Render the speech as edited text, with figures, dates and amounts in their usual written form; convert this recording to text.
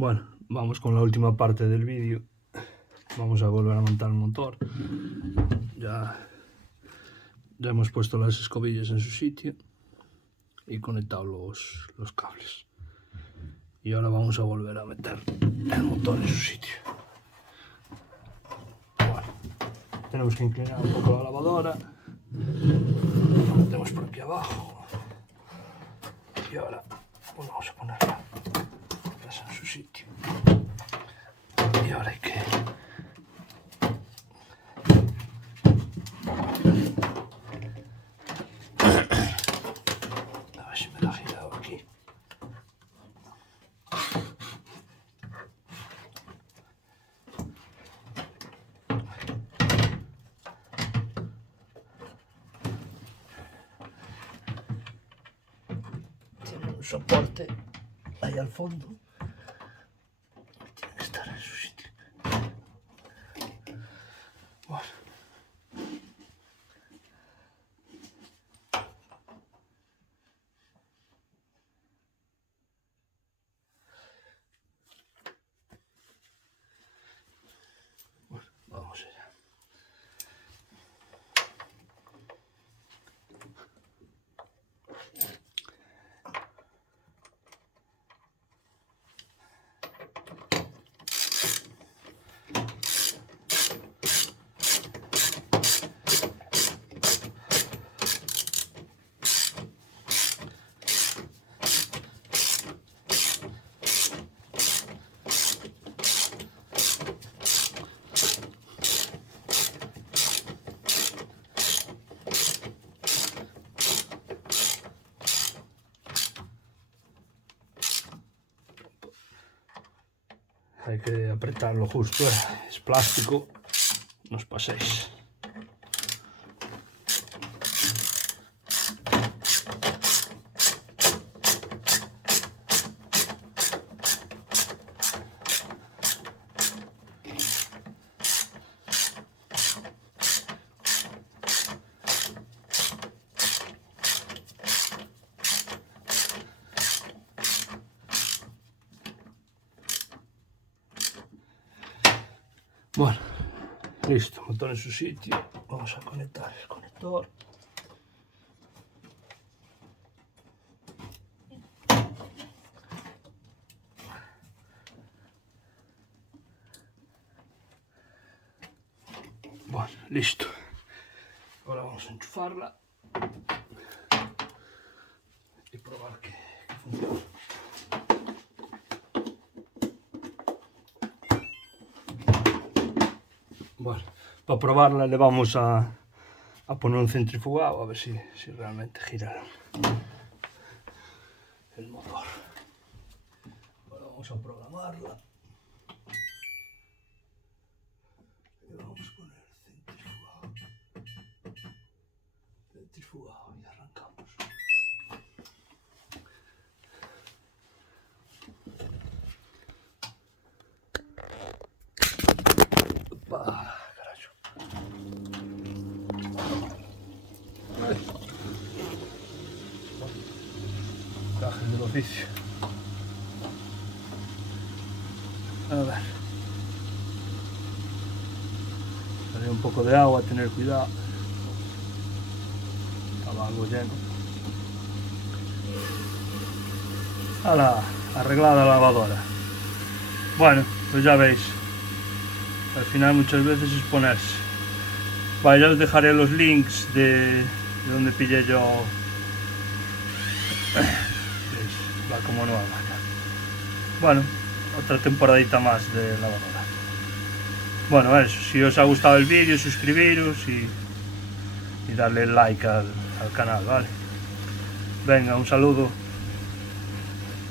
Bueno, vamos con la última parte del vídeo. Vamos a volver a montar el motor. Ya hemos puesto las escobillas en su sitio y conectado los cables. Y ahora vamos a volver a meter el motor en su sitio. Bueno, tenemos que inclinar un poco la lavadora. La metemos por aquí abajo. Y ahora pues vamos a ponerla en su sitio. Y ahora hay que a ver si me la he girado aquí. Tiene un soporte ahí al fondo. Tiene que estar en su sitio. Bueno. Vamos allá. Hay que apretarlo justo, es plástico, no os paséis. Bueno, listo, motor en su sitio. Vamos a conectar el conector. Bueno, listo. Ahora vamos a enchufarla y probar que funciona. Bueno, para probarla le vamos a poner un centrifugado a ver si realmente gira el motor. Ahora vamos a programarla y vamos a poner centrifugado y arrancamos. Opa, carajo. Cajas del oficio. A ver. Sale un poco de agua, tener cuidado. Estaba algo lleno. ¡Hala! Arreglada la lavadora. Bueno, pues ya veis. Al final muchas veces es ponerse. Vale, ya os dejaré los links de donde pillé yo la como nueva. Bueno, otra temporadita más de lavadora. Bueno, eso, si os ha gustado el vídeo, suscribiros y darle like al canal, ¿vale? Venga, un saludo.